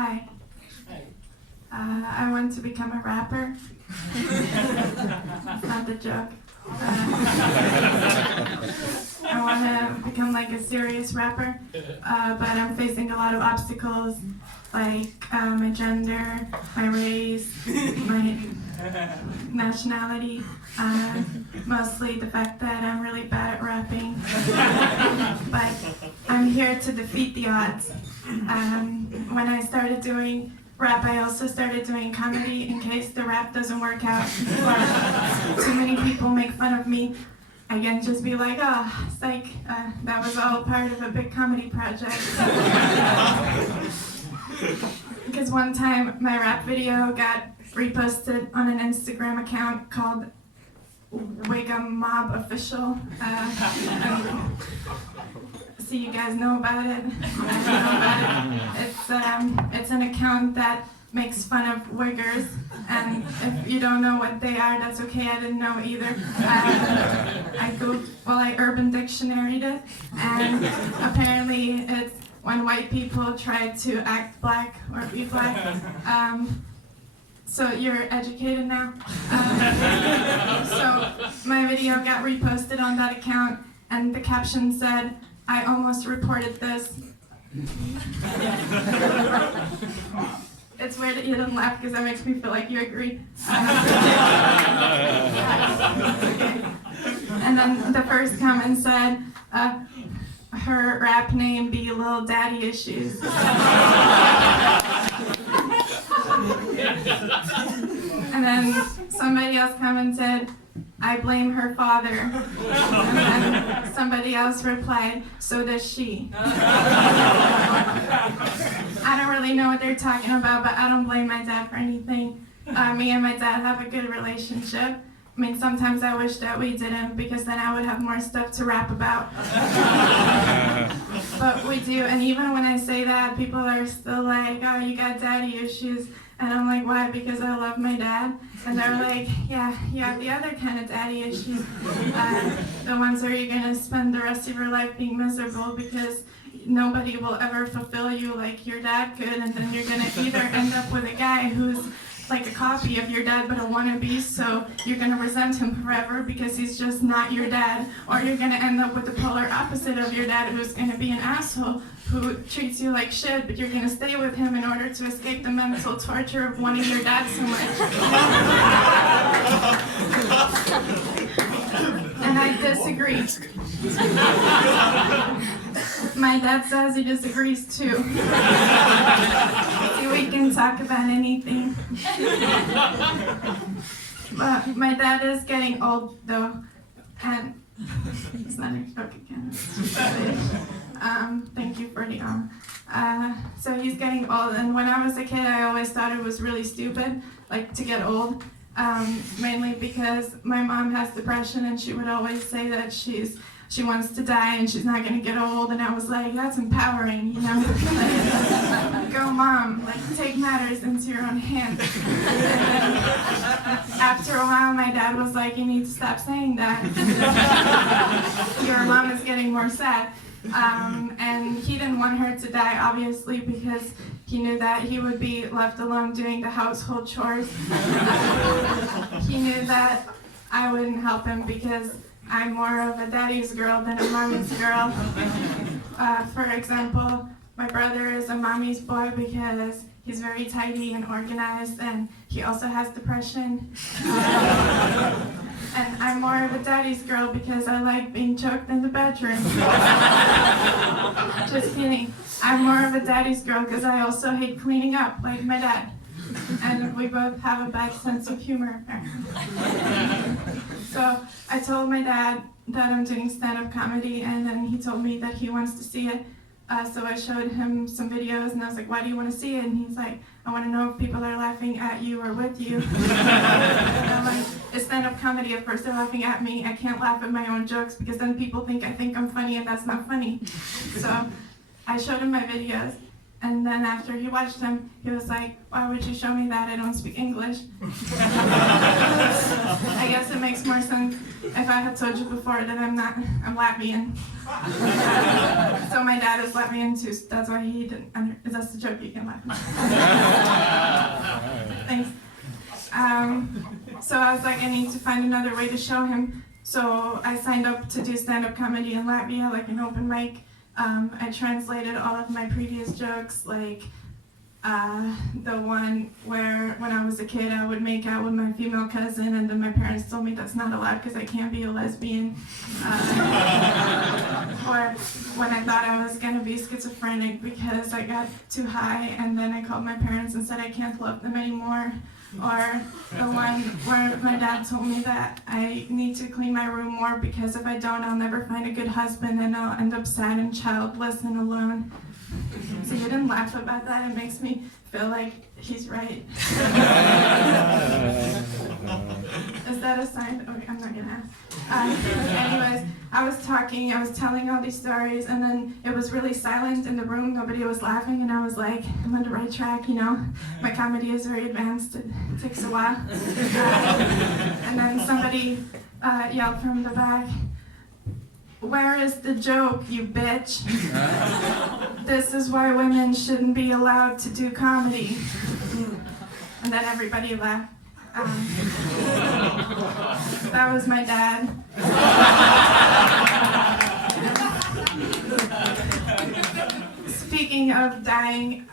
Hi. I want to become a rapper. Not the joke. I want to become like a serious rapper, but I'm facing a lot of obstacles, like my gender, my race, my nationality, mostly the fact that I'm really bad at rapping. But I'm here to defeat the odds. When I started doing rap, I also started doing comedy in case the rap doesn't work out or too many people make fun of me. I can just be like, oh, psych, that was all part of a big comedy project. Because one time my rap video got reposted on an Instagram account called Wigga Mob Official. So you guys know about it. It's an account that makes fun of wiggers, and if you don't know what they are, that's okay. I didn't know either. I Urban Dictionary'd it, and apparently it's when white people try to act black or be black. So you're educated now. So my video got reposted on that account, and the caption said, "I almost reported this." It's weird that you didn't laugh because that makes me feel like you agree. And then the first comment said, her rap name be Lil Daddy Issues. And then somebody else commented, "I blame her father." And then somebody else replied, "So does she." I don't really know what they're talking about, but I don't blame my dad for anything. Me and my dad have a good relationship. I mean, sometimes I wish that we didn't, because then I would have more stuff to rap about. But we do, and even when I say that, people are still like, "Oh, you got daddy issues." And I'm like, "Why?" "Because I love my dad." And they're like, "Yeah, you have the other kind of daddy issues. The ones where you're gonna spend the rest of your life being miserable because nobody will ever fulfill you like your dad could, and then you're gonna either end up with a guy who's like a copy of your dad but a wannabe, so you're gonna resent him forever because he's just not your dad, or you're gonna end up with the polar opposite of your dad, who's gonna be an asshole who treats you like shit, but you're gonna stay with him in order to escape the mental torture of wanting your dad so much." And I disagree. My dad says he disagrees too. We can talk about anything. But my dad is getting old though, and it's not a joke again. Thank you for the so he's getting old, and when I was a kid, I always thought it was really stupid, like, to get old. Mainly because my mom has depression, and she would always say that she wants to die and she's not gonna get old, and I was like, that's empowering, you know? Like, go mom, like, take matters into your own hands. And after a while, my dad was like, "You need to stop saying that. Your mom is getting more sad." And he didn't want her to die, obviously, because he knew that he would be left alone doing the household chores. He knew that I wouldn't help him because I'm more of a daddy's girl than a mommy's girl. For example, my brother is a mommy's boy because he's very tidy and organized, and he also has depression. And I'm more of a daddy's girl because I like being choked in the bedroom. Just kidding. I'm more of a daddy's girl because I also hate cleaning up, like my dad. And we both have a bad sense of humor. So I told my dad that I'm doing stand-up comedy, and then he told me that he wants to see it. So I showed him some videos, and I was like, "Why do you want to see it?" And he's like, "I want to know if people are laughing at you or with you." And I'm like, "It's stand-up comedy, of course they're laughing at me. I can't laugh at my own jokes because then people think I think I'm funny, and that's not funny." So I showed him my videos, And then after he watched them, he was like, "Why would you show me that? I don't speak English." I guess it makes more sense if I had told you before that I'm Latvian. So my dad is Latvian too, so that's why he didn't that's the joke you can laugh at. Thanks. So I was like, I need to find another way to show him. So I signed up to do stand-up comedy in Latvia, like an open mic. I translated all of my previous jokes, like the one where when I was a kid I would make out with my female cousin and then my parents told me that's not allowed because I can't be a lesbian. Or when I thought I was going to be schizophrenic because I got too high and then I called my parents and said I can't love them anymore. Or the one where my dad told me that I need to clean my room more because if I don't, I'll never find a good husband and I'll end up sad and childless and alone. So you didn't laugh about that. It makes me feel like he's right. Is that a sign? Okay, I'm not gonna ask. Anyways, I was telling all these stories, and then it was really silent in the room. Nobody was laughing, and I was like, I'm on the right track, you know? My comedy is very advanced. It takes a while. And then somebody yelled from the back, "Where is the joke, you bitch? This is why women shouldn't be allowed to do comedy." And then everybody laughed. That was my dad. Speaking of dying,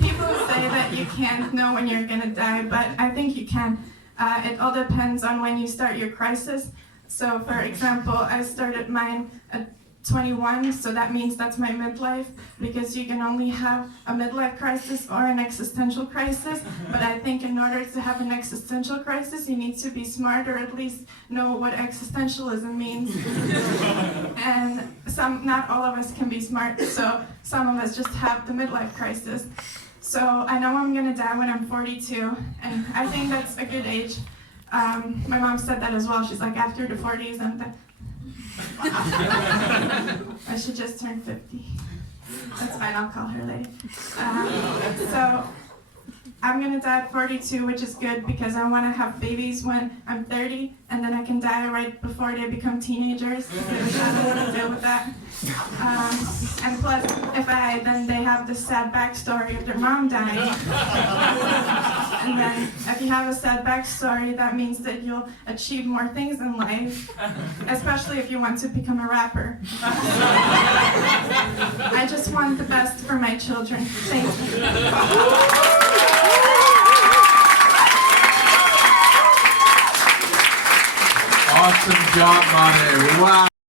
people say that you can't know when you're gonna die, but I think you can. It all depends on when you start your crisis. So, for example, I started mine at 21, so that means that's my midlife, because you can only have a midlife crisis or an existential crisis. But I think in order to have an existential crisis, you need to be smart or at least know what existentialism means. And not all of us can be smart, so some of us just have the midlife crisis. So I know I'm gonna die when I'm 42, and I think that's a good age. My mom said that as well. She's like, after the 40s, I should just turn 50. That's fine, I'll call her later. So I'm gonna die at 42, which is good because I wanna have babies when I'm 30, and then I can die right before they become teenagers because I don't wanna deal with that. And plus, then they have this sad backstory of their mom dying. And then if you have a sad backstory, that means that you'll achieve more things in life, especially if you want to become a rapper. I just want the best for my children. Thank you. Awesome job, Mane. Wow.